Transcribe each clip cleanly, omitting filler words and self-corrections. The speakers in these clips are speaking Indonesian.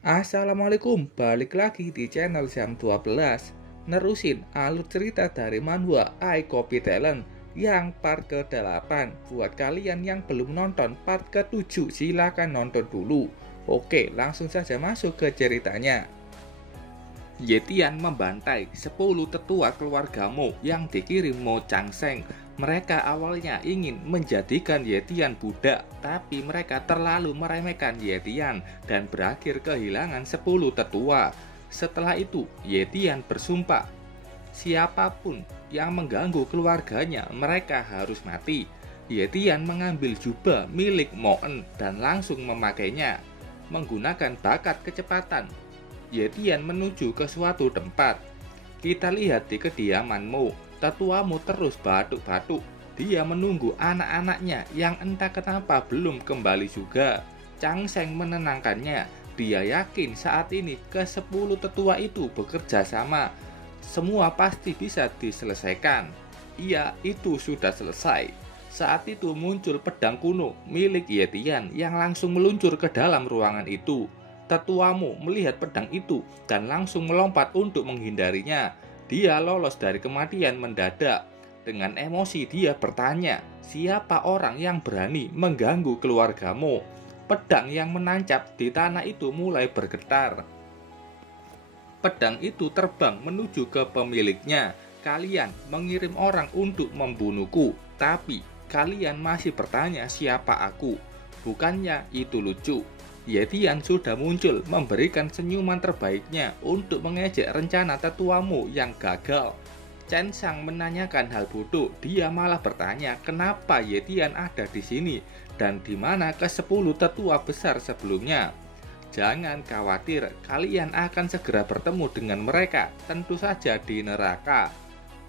Assalamualaikum, balik lagi di channel Jam 12. Nerusin alur cerita dari manhwa I Copy Talent yang part ke-8. Buat kalian yang belum nonton part ke-7, silakan nonton dulu. Oke, langsung saja masuk ke ceritanya. Yetian membantai 10 tetua keluarga Mo yang dikirim Mo Changseng. Mereka awalnya ingin menjadikan Yetian budak, tapi mereka terlalu meremehkan Yetian dan berakhir kehilangan 10 tetua. Setelah itu, Yetian bersumpah, siapapun yang mengganggu keluarganya, mereka harus mati. Yetian mengambil jubah milik Moen dan langsung memakainya. Menggunakan bakat kecepatan, Yetian menuju ke suatu tempat. Kita lihat di kediaman Mo, tetua Mo terus batuk-batuk. Dia menunggu anak-anaknya yang entah kenapa belum kembali juga. Changseng menenangkannya. Dia yakin saat ini ke-10 tetua itu bekerja sama. Semua pasti bisa diselesaikan. Iya, itu sudah selesai. Saat itu muncul pedang kuno milik Yetian yang langsung meluncur ke dalam ruangan itu. Tetua Mo melihat pedang itu dan langsung melompat untuk menghindarinya. Dia lolos dari kematian mendadak. Dengan emosi dia bertanya, siapa orang yang berani mengganggu keluarga Mo? Pedang yang menancap di tanah itu mulai bergetar. Pedang itu terbang menuju ke pemiliknya. Kalian mengirim orang untuk membunuhku, tapi kalian masih bertanya siapa aku. Bukannya itu lucu? Yetian sudah muncul memberikan senyuman terbaiknya untuk mengejek rencana tetua Mo yang gagal. Chen Shang menanyakan hal bodoh. Dia malah bertanya kenapa Yetian ada di sini dan di mana ke-10 tetua besar sebelumnya. Jangan khawatir, kalian akan segera bertemu dengan mereka, tentu saja di neraka.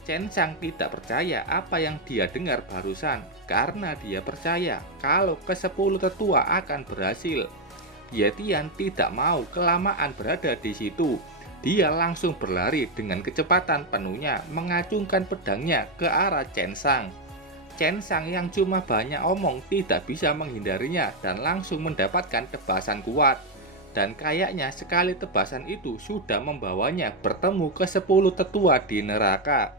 Chen Shang tidak percaya apa yang dia dengar barusan, karena dia percaya kalau ke-10 tetua akan berhasil. Yetian tidak mau kelamaan berada di situ. Dia langsung berlari dengan kecepatan penuhnya, mengacungkan pedangnya ke arah Chen Shang. Chen Shang yang cuma banyak omong tidak bisa menghindarinya dan langsung mendapatkan tebasan kuat. Dan kayaknya sekali tebasan itu sudah membawanya bertemu ke-10 tetua di neraka.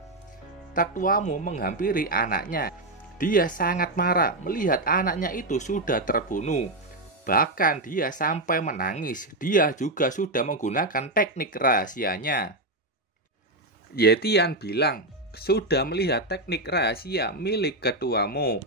Tetua Mo menghampiri anaknya. Dia sangat marah melihat anaknya itu sudah terbunuh. Bahkan dia sampai menangis. Dia juga sudah menggunakan teknik rahasianya. Yetian bilang sudah melihat teknik rahasia milik ketua Mo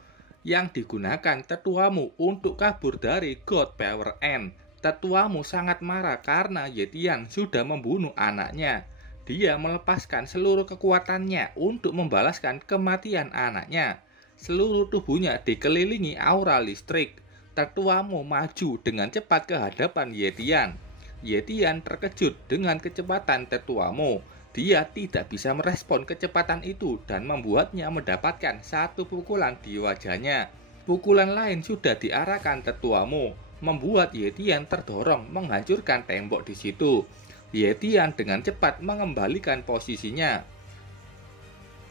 yang digunakan tetua Mo untuk kabur dari God Power End. Tetua Mo sangat marah karena Yetian sudah membunuh anaknya. Dia melepaskan seluruh kekuatannya untuk membalaskan kematian anaknya. Seluruh tubuhnya dikelilingi aura listrik. Tetua Mo maju dengan cepat ke hadapan Yetian. Yetian terkejut dengan kecepatan tetua Mo. Dia tidak bisa merespon kecepatan itu dan membuatnya mendapatkan satu pukulan di wajahnya. Pukulan lain sudah diarahkan tetua Mo, membuat Yetian terdorong menghancurkan tembok di situ. Yetian dengan cepat mengembalikan posisinya.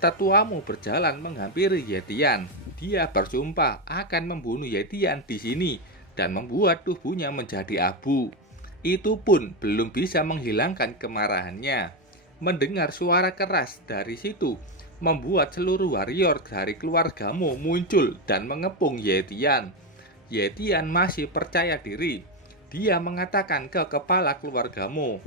Tetua Mo berjalan menghampiri Yetian. Dia bersumpah akan membunuh Yetian di sini dan membuat tubuhnya menjadi abu. Itu pun belum bisa menghilangkan kemarahannya. Mendengar suara keras dari situ, membuat seluruh warrior dari keluarga Mo muncul dan mengepung Yetian. Yetian masih percaya diri. Dia mengatakan ke kepala keluarga Mo,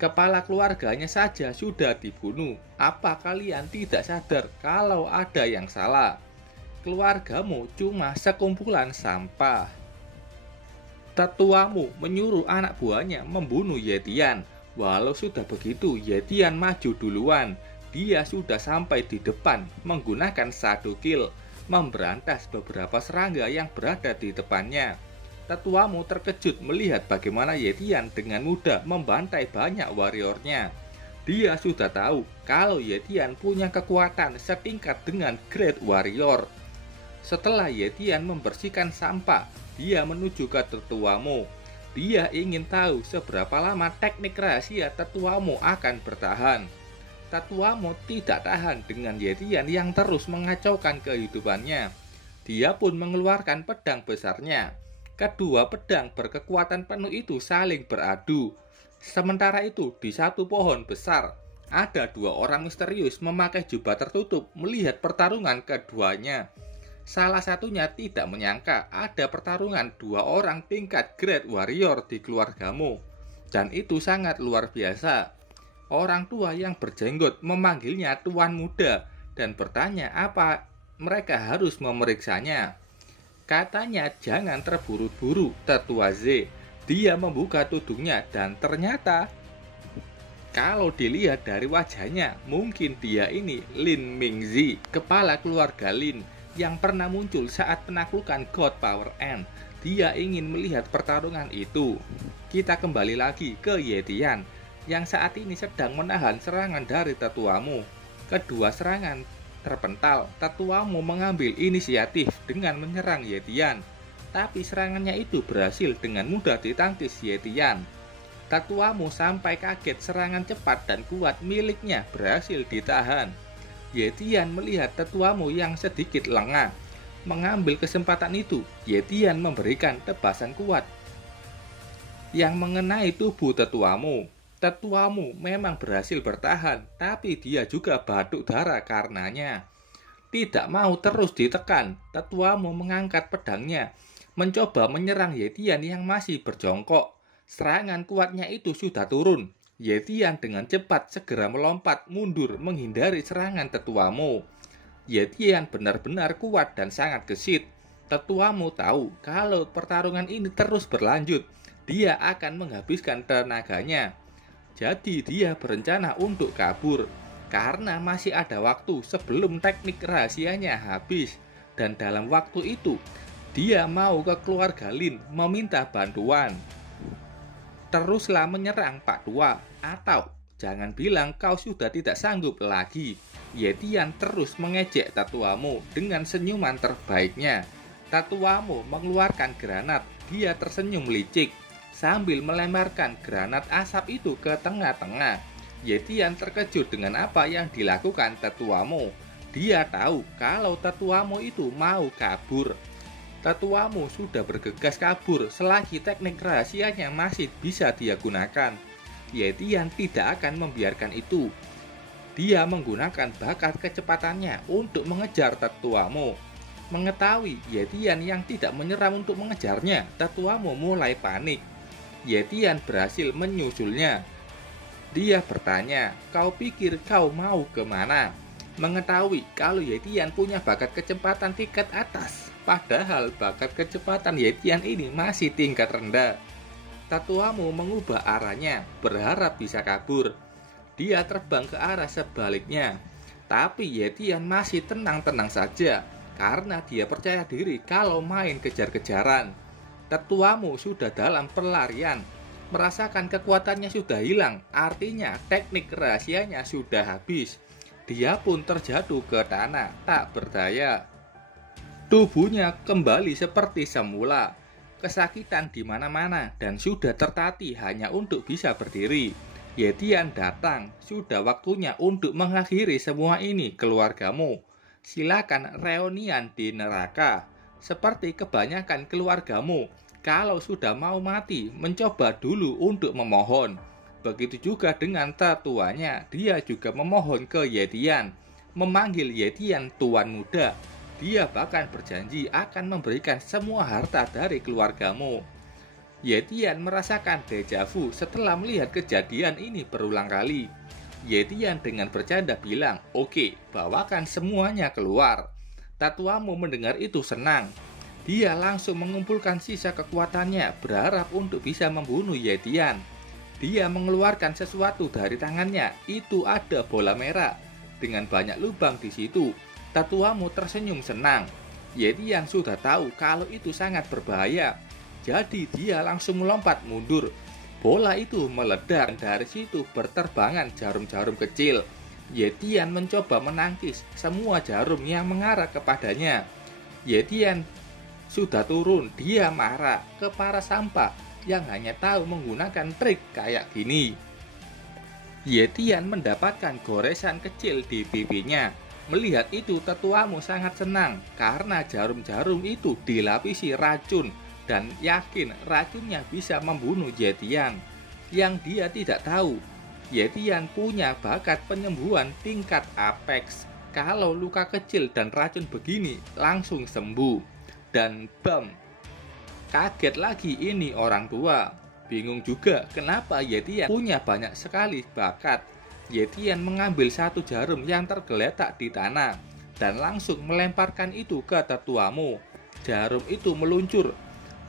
kepala keluarganya saja sudah dibunuh. Apa kalian tidak sadar kalau ada yang salah? Keluargamu cuma sekumpulan sampah. Tetuamu menyuruh anak buahnya membunuh Yetian. Walau sudah begitu, Yetian maju duluan. Dia sudah sampai di depan menggunakan satu kill, memberantas beberapa serangga yang berada di depannya. Tetuamu terkejut melihat bagaimana Yetian dengan mudah membantai banyak warriornya. Dia sudah tahu kalau Yetian punya kekuatan setingkat dengan Great Warrior. Setelah Yetian membersihkan sampah, dia menuju ke tetua Mo. Dia ingin tahu seberapa lama teknik rahasia tetua Mo akan bertahan. Tetua Mo tidak tahan dengan Yetian yang terus mengacaukan kehidupannya. Dia pun mengeluarkan pedang besarnya. Kedua pedang berkekuatan penuh itu saling beradu. Sementara itu, di satu pohon besar, ada dua orang misterius memakai jubah tertutup melihat pertarungan keduanya. Salah satunya tidak menyangka ada pertarungan dua orang tingkat Great Warrior di keluargamu. Dan itu sangat luar biasa. Orang tua yang berjenggot memanggilnya Tuan Muda dan bertanya apa mereka harus memeriksanya. Katanya jangan terburu-buru, Tetua Z. Dia membuka tudungnya dan ternyata kalau dilihat dari wajahnya, mungkin dia ini Lin Mingzi, kepala keluarga Lin yang pernah muncul saat penaklukan God Power End. Dia ingin melihat pertarungan itu. Kita kembali lagi ke Yetian yang saat ini sedang menahan serangan dari tetuamu. Kedua serangan terpental, tetuamu mengambil inisiatif dengan menyerang Yetian. Tapi serangannya itu berhasil dengan mudah ditangkis Yetian. Tetuamu sampai kaget serangan cepat dan kuat miliknya berhasil ditahan. Yetian melihat tetuamu yang sedikit lengah. Mengambil kesempatan itu, Yetian memberikan tebasan kuat yang mengenai tubuh tetuamu. Tetuamu memang berhasil bertahan, tapi dia juga batuk darah karenanya. Tidak mau terus ditekan, tetuamu mengangkat pedangnya, mencoba menyerang Yetian yang masih berjongkok. Serangan kuatnya itu sudah turun. Yetian dengan cepat segera melompat mundur menghindari serangan tetuamu. Yetian benar-benar kuat dan sangat gesit. Tetuamu tahu kalau pertarungan ini terus berlanjut, dia akan menghabiskan tenaganya. Jadi dia berencana untuk kabur karena masih ada waktu sebelum teknik rahasianya habis. Dan dalam waktu itu, dia mau ke keluarga Lin meminta bantuan. Teruslah menyerang Pak Tua, atau jangan bilang kau sudah tidak sanggup lagi. Yetian terus mengejek tetuamu dengan senyuman terbaiknya. Tetuamu mengeluarkan granat, dia tersenyum licik sambil melemparkan granat asap itu ke tengah-tengah. Yetian terkejut dengan apa yang dilakukan tetuamu. Dia tahu kalau tetuamu itu mau kabur. Tetuamu sudah bergegas kabur selagi teknik rahasianya masih bisa dia gunakan. Yetian tidak akan membiarkan itu. Dia menggunakan bakat kecepatannya untuk mengejar tetuamu. Mengetahui Yetian yang tidak menyerang untuk mengejarnya, tetuamu mulai panik. Yetian berhasil menyusulnya. Dia bertanya, kau pikir kau mau kemana? Mengetahui kalau Yetian punya bakat kecepatan tingkat atas, padahal bakat kecepatan Yetian ini masih tingkat rendah. Tetuamu mengubah arahnya, berharap bisa kabur. Dia terbang ke arah sebaliknya, tapi Yetian masih tenang-tenang saja karena dia percaya diri kalau main kejar-kejaran. Tetuamu sudah dalam pelarian, merasakan kekuatannya sudah hilang, artinya teknik rahasianya sudah habis. Dia pun terjatuh ke tanah, tak berdaya. Tubuhnya kembali seperti semula, kesakitan di mana-mana dan sudah tertatih hanya untuk bisa berdiri. Yetian datang, sudah waktunya untuk mengakhiri semua ini keluargamu. Silakan reunian di neraka. Seperti kebanyakan keluargamu, kalau sudah mau mati, mencoba dulu untuk memohon. Begitu juga dengan tetuanya, dia juga memohon ke Yetian, memanggil Yetian Tuan Muda. Dia bahkan berjanji akan memberikan semua harta dari keluargamu. Yetian merasakan dejavu setelah melihat kejadian ini berulang kali. Yetian dengan bercanda bilang, "Oke, bawakan semuanya keluar." Tetuamu mendengar itu senang. Dia langsung mengumpulkan sisa kekuatannya, berharap untuk bisa membunuh Yetian. Dia mengeluarkan sesuatu dari tangannya, itu ada bola merah dengan banyak lubang di situ. Tetuamu tersenyum senang. Yetian sudah tahu kalau itu sangat berbahaya, jadi dia langsung melompat mundur. Bola itu meledak, dari situ berterbangan jarum-jarum kecil. Yetian mencoba menangkis semua jarum yang mengarah kepadanya. Yetian sudah turun, dia marah ke para sampah yang hanya tahu menggunakan trik kayak gini. Yetian mendapatkan goresan kecil di pipinya. Melihat itu tetuamu sangat senang karena jarum-jarum itu dilapisi racun dan yakin racunnya bisa membunuh Yetian. Yang dia tidak tahu, Yetian punya bakat penyembuhan tingkat apex. Kalau luka kecil dan racun begini langsung sembuh. Dan bam, kaget lagi ini orang tua. Bingung juga kenapa Yetian punya banyak sekali bakat. Yetian mengambil satu jarum yang tergeletak di tanah dan langsung melemparkan itu ke tetuamu. Jarum itu meluncur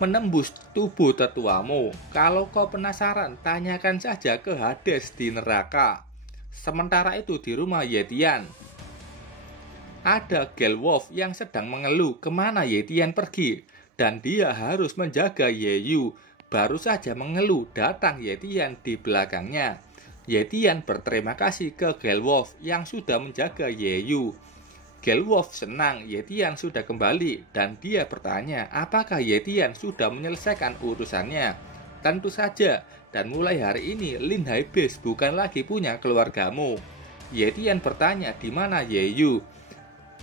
menembus tubuh tetuamu. Kalau kau penasaran, tanyakan saja ke Hades di neraka. Sementara itu di rumah Yetian, ada Gelwolf yang sedang mengeluh kemana Yetian pergi, dan dia harus menjaga Yeyu. Baru saja mengeluh, datang Yetian di belakangnya. Yetian berterima kasih ke Gelwolf yang sudah menjaga Yeyu. Gelwolf senang Yetian sudah kembali dan dia bertanya apakah Yetian sudah menyelesaikan urusannya. Tentu saja, dan mulai hari ini Lin Hai Beast bukan lagi punya keluargamu. Yetian bertanya di mana Yeyu.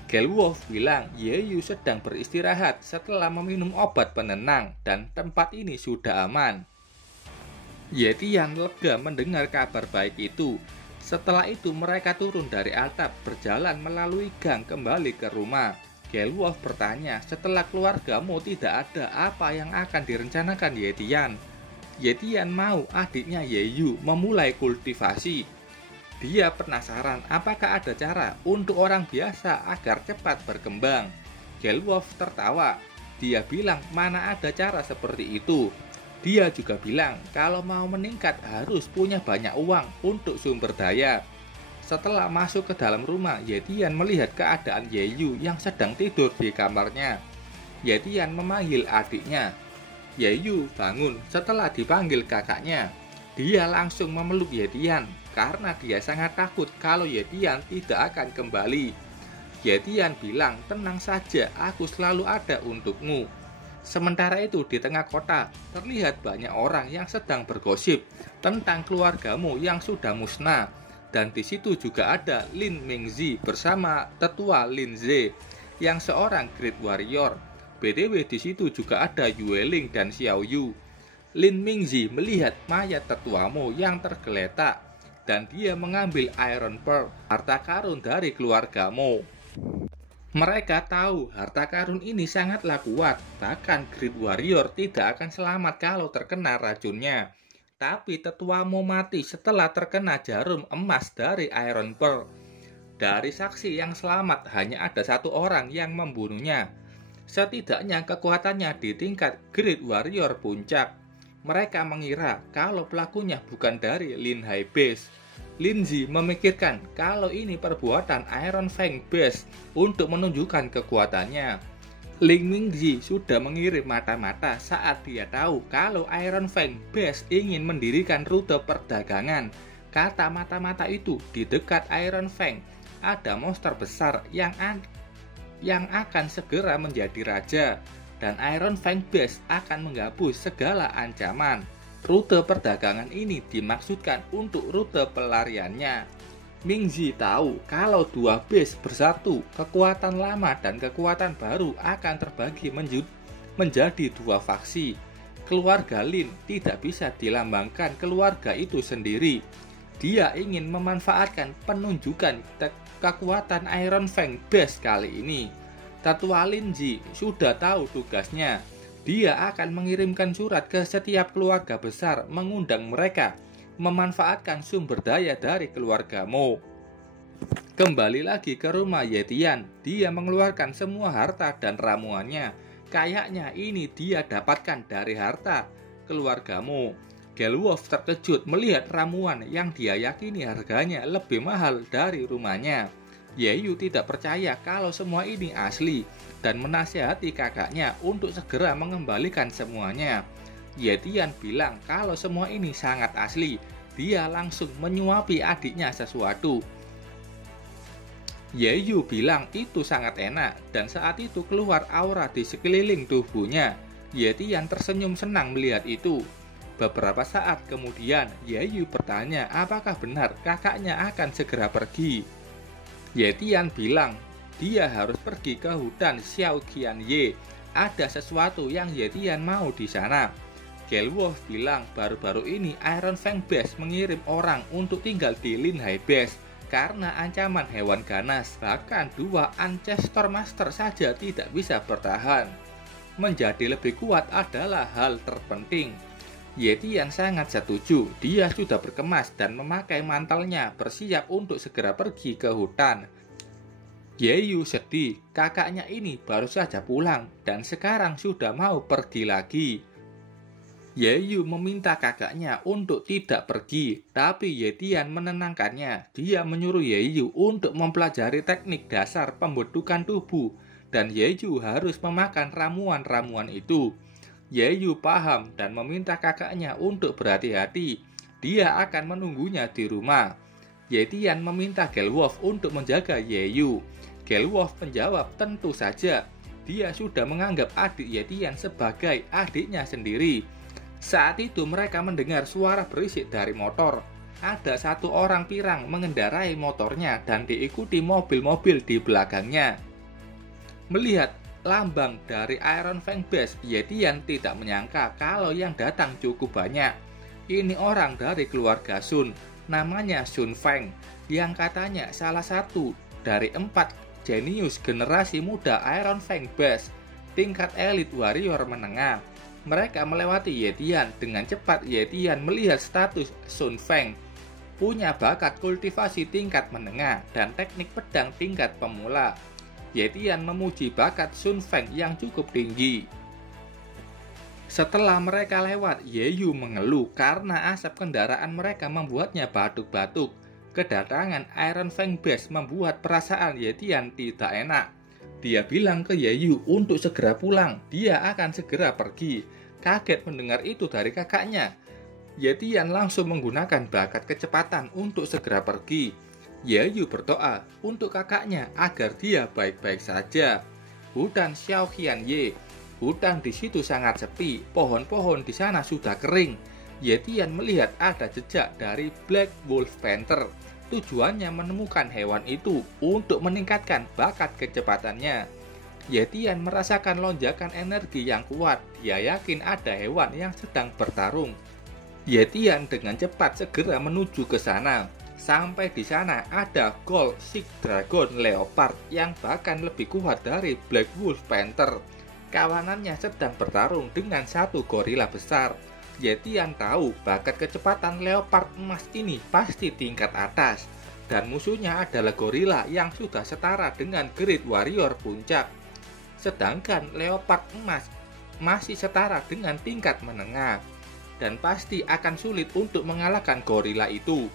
Gelwolf bilang Yeyu sedang beristirahat setelah meminum obat penenang dan tempat ini sudah aman. Yetian lega mendengar kabar baik itu. Setelah itu mereka turun dari atap, berjalan melalui gang kembali ke rumah. Gelwolf bertanya, setelah keluargamu tidak ada, apa yang akan direncanakan Yetian? Yetian mau adiknya Yeyu memulai kultivasi. Dia penasaran apakah ada cara untuk orang biasa agar cepat berkembang. Gelwolf tertawa. Dia bilang mana ada cara seperti itu. Dia juga bilang kalau mau meningkat harus punya banyak uang untuk sumber daya. Setelah masuk ke dalam rumah, Yetian melihat keadaan Yeyu yang sedang tidur di kamarnya. Yetian memanggil adiknya. Yeyu bangun setelah dipanggil kakaknya. Dia langsung memeluk Yetian karena dia sangat takut kalau Yetian tidak akan kembali. Yetian bilang, tenang saja, aku selalu ada untukmu. Sementara itu di tengah kota terlihat banyak orang yang sedang bergosip tentang keluargamu yang sudah musnah, dan di situ juga ada Lin Mingzi bersama tetua Lin Ze yang seorang Great Warrior. BTW di situ juga ada Yueling dan Xiao Yu. Lin Mingzi melihat mayat tetuamu yang tergeletak dan dia mengambil Iron Pearl, harta karun dari keluargamu. Mereka tahu harta karun ini sangatlah kuat, bahkan Great Warrior tidak akan selamat kalau terkena racunnya. Tapi tetuamu mati setelah terkena jarum emas dari Iron Pearl. Dari saksi yang selamat hanya ada satu orang yang membunuhnya. Setidaknya kekuatannya di tingkat Great Warrior puncak. Mereka mengira kalau pelakunya bukan dari Lin Hai Beast. Linzi memikirkan kalau ini perbuatan Iron Fang Beast untuk menunjukkan kekuatannya. Ling Mingzi sudah mengirim mata-mata saat dia tahu kalau Iron Fang Beast ingin mendirikan rute perdagangan. Kata mata-mata itu, di dekat Iron Fang ada monster besar yang akan segera menjadi raja, dan Iron Fang Beast akan menghapus segala ancaman. Rute perdagangan ini dimaksudkan untuk rute pelariannya. Mingzi tahu kalau dua base bersatu, kekuatan lama dan kekuatan baru akan terbagi menjadi dua faksi. Keluarga Lin tidak bisa dilambangkan keluarga itu sendiri. Dia ingin memanfaatkan penunjukan kekuatan Iron Fang Beast kali ini. Tetua Linzi sudah tahu tugasnya. Dia akan mengirimkan surat ke setiap keluarga besar mengundang mereka memanfaatkan sumber daya dari keluargamu. Kembali lagi ke rumah Yetian, dia mengeluarkan semua harta dan ramuannya. Kayaknya ini dia dapatkan dari harta keluargamu. Gelwolf terkejut melihat ramuan yang dia yakini harganya lebih mahal dari rumahnya. Yeyu tidak percaya kalau semua ini asli dan menasihati kakaknya untuk segera mengembalikan semuanya. Yetian bilang kalau semua ini sangat asli. Dia langsung menyuapi adiknya sesuatu. Yeyu bilang itu sangat enak dan saat itu keluar aura di sekeliling tubuhnya. Yetian tersenyum senang melihat itu. Beberapa saat kemudian Yeyu bertanya apakah benar kakaknya akan segera pergi. Yetian bilang dia harus pergi ke hutan Xiao Qianye ada sesuatu yang Yetian mau di sana. Gelwolf bilang baru-baru ini Iron Fang Base mengirim orang untuk tinggal di Lin Hai Base karena ancaman hewan ganas. Bahkan 2 Ancestor Master saja tidak bisa bertahan. Menjadi lebih kuat adalah hal terpenting. Yetian sangat setuju. Dia sudah berkemas dan memakai mantelnya, bersiap untuk segera pergi ke hutan. Yeyu sedih, kakaknya ini baru saja pulang dan sekarang sudah mau pergi lagi. Yeyu meminta kakaknya untuk tidak pergi, tapi Yetian menenangkannya. Dia menyuruh Yeyu untuk mempelajari teknik dasar pembentukan tubuh, dan Yeyu harus memakan ramuan-ramuan itu. Yeyu paham dan meminta kakaknya untuk berhati-hati. Dia akan menunggunya di rumah. Yetian meminta Gelwolf untuk menjaga Yeyu. Gelwolf menjawab tentu saja. Dia sudah menganggap adik Yetian sebagai adiknya sendiri. Saat itu mereka mendengar suara berisik dari motor. Ada 1 orang pirang mengendarai motornya dan diikuti mobil-mobil di belakangnya. Melihat lambang dari Iron Fang Base, Yetian tidak menyangka kalau yang datang cukup banyak. Ini orang dari keluarga Sun, namanya Sun Feng, yang katanya salah satu dari 4 jenius generasi muda Iron Fang Base, tingkat elit warrior menengah. Mereka melewati Yetian. Dengan cepat Yetian melihat status Sun Feng punya bakat kultivasi tingkat menengah dan teknik pedang tingkat pemula. Yetian memuji bakat Sun Feng yang cukup tinggi. Setelah mereka lewat, Yeyu mengeluh karena asap kendaraan mereka membuatnya batuk-batuk. Kedatangan Iron Fang Base membuat perasaan Yetian tidak enak. Dia bilang ke Yeyu untuk segera pulang, dia akan segera pergi. Kaget mendengar itu dari kakaknya. Yetian langsung menggunakan bakat kecepatan untuk segera pergi. Yeyu berdoa untuk kakaknya agar dia baik-baik saja. Hutan Xiaoqianye. Hutan di situ sangat sepi, pohon-pohon di sana sudah kering. Yetian melihat ada jejak dari Black Wolf Panther. Tujuannya menemukan hewan itu untuk meningkatkan bakat kecepatannya. Yetian merasakan lonjakan energi yang kuat. Dia yakin ada hewan yang sedang bertarung. Yetian dengan cepat segera menuju ke sana. Sampai di sana ada Gold Six Dragon Leopard yang bahkan lebih kuat dari Black Wolf Panther. Kawanannya sedang bertarung dengan 1 gorila besar. Yetian tahu bakat kecepatan leopard emas ini pasti tingkat atas. Dan musuhnya adalah gorila yang sudah setara dengan Great Warrior puncak. Sedangkan leopard emas masih setara dengan tingkat menengah. Dan pasti akan sulit untuk mengalahkan gorila itu.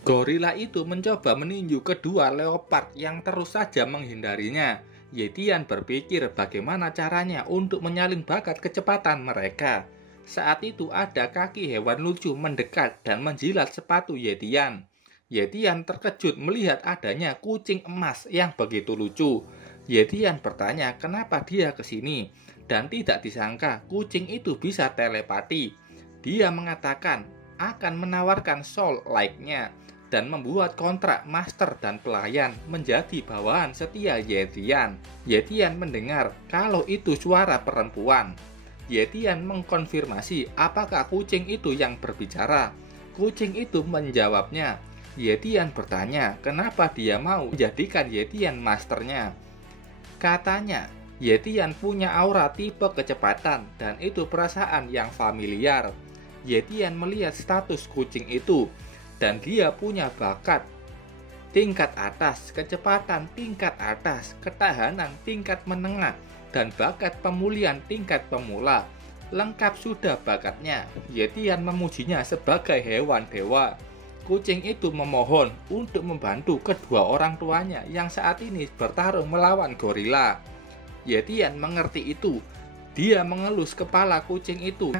Gorila itu mencoba meninju kedua leopard yang terus saja menghindarinya. Yetian berpikir bagaimana caranya untuk menyalin bakat kecepatan mereka. Saat itu ada kaki hewan lucu mendekat dan menjilat sepatu Yetian. Yetian terkejut melihat adanya kucing emas yang begitu lucu. Yetian bertanya kenapa dia ke sini dan tidak disangka kucing itu bisa telepati. Dia mengatakan akan menawarkan soul like-nya dan membuat kontrak master dan pelayan menjadi bawahan setia Yetian. Yetian mendengar kalau itu suara perempuan. Yetian mengkonfirmasi apakah kucing itu yang berbicara. Kucing itu menjawabnya. Yetian bertanya kenapa dia mau menjadikan Yetian masternya. Katanya, Yetian punya aura tipe kecepatan dan itu perasaan yang familiar. Yetian melihat status kucing itu dan dia punya bakat tingkat atas, kecepatan tingkat atas, ketahanan tingkat menengah, dan bakat pemulihan tingkat pemula. Lengkap sudah bakatnya. Yetian memujinya sebagai hewan dewa. Kucing itu memohon untuk membantu kedua orang tuanya yang saat ini bertarung melawan gorila. Yetian mengerti itu. Dia mengelus kepala kucing itu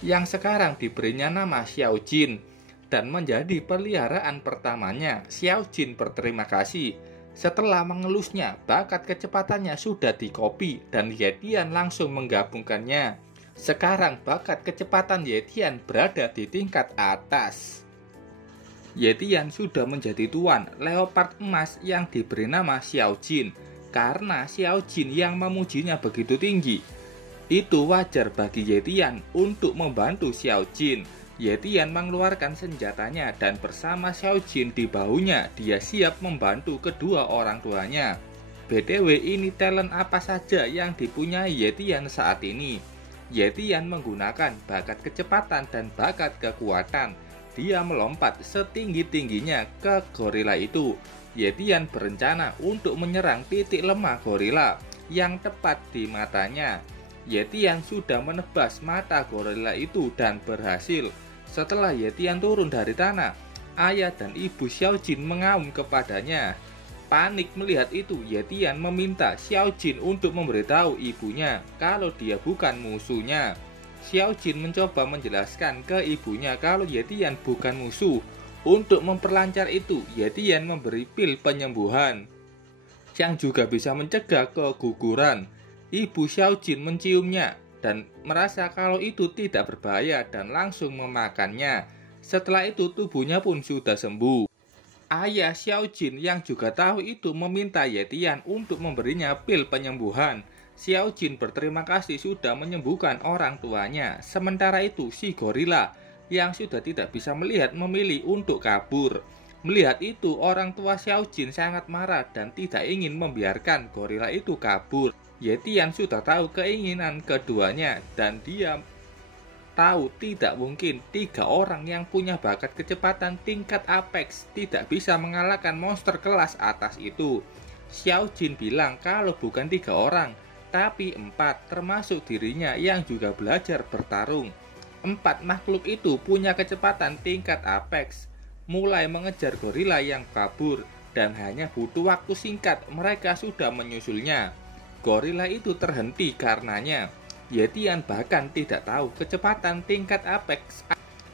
yang sekarang diberinya nama Xiao Jin dan menjadi peliharaan pertamanya. Xiao Jin berterima kasih. Setelah mengelusnya, bakat kecepatannya sudah dikopi dan Yetian langsung menggabungkannya. Sekarang bakat kecepatan Yetian berada di tingkat atas. Yetian sudah menjadi tuan leopard emas yang diberi nama Xiao Jin. karena Xiao Jin yang memujinya begitu tinggi. Itu wajar bagi Ye Tian untuk membantu Xiao Jin. Ye Tian mengeluarkan senjatanya dan bersama Xiao Jin di bahunya, dia siap membantu kedua orang tuanya. BTW, ini talent apa saja yang dipunyai Ye Tian saat ini? Ye Tian menggunakan bakat kecepatan dan bakat kekuatan. Dia melompat setinggi-tingginya ke gorila itu. Ye Tian berencana untuk menyerang titik lemah gorila yang tepat di matanya. Ye Tian sudah menebas mata gorila itu dan berhasil. Setelah Ye Tian turun dari tanah, ayah dan ibu Xiao Jin mengaum kepadanya. Panik melihat itu, Ye Tian meminta Xiao Jin untuk memberitahu ibunya kalau dia bukan musuhnya. Xiao Jin mencoba menjelaskan ke ibunya kalau Ye Tian bukan musuh. Untuk memperlancar itu, Ye Tian memberi pil penyembuhan yang juga bisa mencegah keguguran. Ibu Xiao Jin menciumnya dan merasa kalau itu tidak berbahaya dan langsung memakannya. Setelah itu tubuhnya pun sudah sembuh. Ayah Xiao Jin yang juga tahu itu meminta Ye Tian untuk memberinya pil penyembuhan. Xiao Jin berterima kasih sudah menyembuhkan orang tuanya. Sementara itu si gorila yang sudah tidak bisa melihat memilih untuk kabur. Melihat itu orang tua Xiao Jin sangat marah dan tidak ingin membiarkan gorila itu kabur. Ye Tian sudah tahu keinginan keduanya dan dia tahu tidak mungkin 3 orang yang punya bakat kecepatan tingkat apex tidak bisa mengalahkan monster kelas atas itu. Xiao Jin bilang kalau bukan 3 orang, tapi 4 termasuk dirinya yang juga belajar bertarung. 4 makhluk itu punya kecepatan tingkat apex, mulai mengejar gorila yang kabur dan hanya butuh waktu singkat mereka sudah menyusulnya. Gorila itu terhenti karenanya. Ye Tian bahkan tidak tahu kecepatan tingkat apex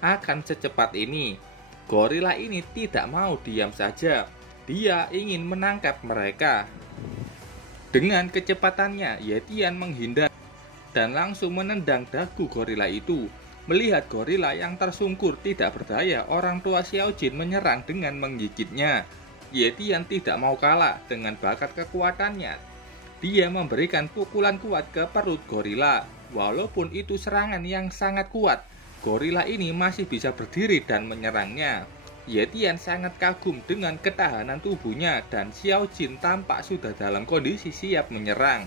akan secepat ini. Gorila ini tidak mau diam saja. Dia ingin menangkap mereka. Dengan kecepatannya, Ye Tian menghindar dan langsung menendang dagu gorila itu. Melihat gorila yang tersungkur tidak berdaya, orang tua Xiao Jin menyerang dengan menggigitnya. Ye Tian tidak mau kalah dengan bakat kekuatannya. Dia memberikan pukulan kuat ke perut gorila. Walaupun itu serangan yang sangat kuat, gorila ini masih bisa berdiri dan menyerangnya. Ye Tian sangat kagum dengan ketahanan tubuhnya dan Xiao Jin tampak sudah dalam kondisi siap menyerang.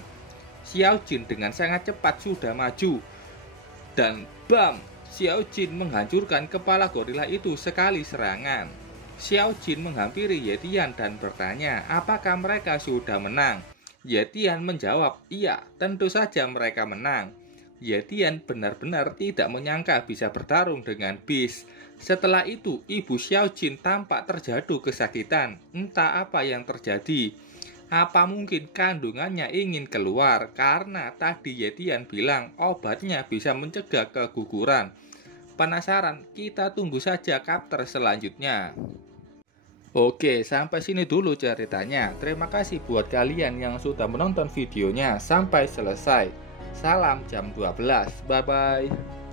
Xiao Jin dengan sangat cepat sudah maju. Dan bam! Xiao Jin menghancurkan kepala gorila itu sekali serangan. Xiao Jin menghampiri Ye Tian dan bertanya, apakah mereka sudah menang? Ye Tian menjawab, iya, tentu saja mereka menang. Ye Tian benar-benar tidak menyangka bisa bertarung dengan Beast. Setelah itu, ibu Xiao Jin tampak terjatuh kesakitan. Entah apa yang terjadi. Apa mungkin kandungannya ingin keluar karena tadi Ye Tian bilang obatnya bisa mencegah keguguran. Penasaran? Kita tunggu saja chapter selanjutnya. Oke, sampai sini dulu ceritanya. Terima kasih buat kalian yang sudah menonton videonya sampai selesai. Salam jam 12. Bye-bye.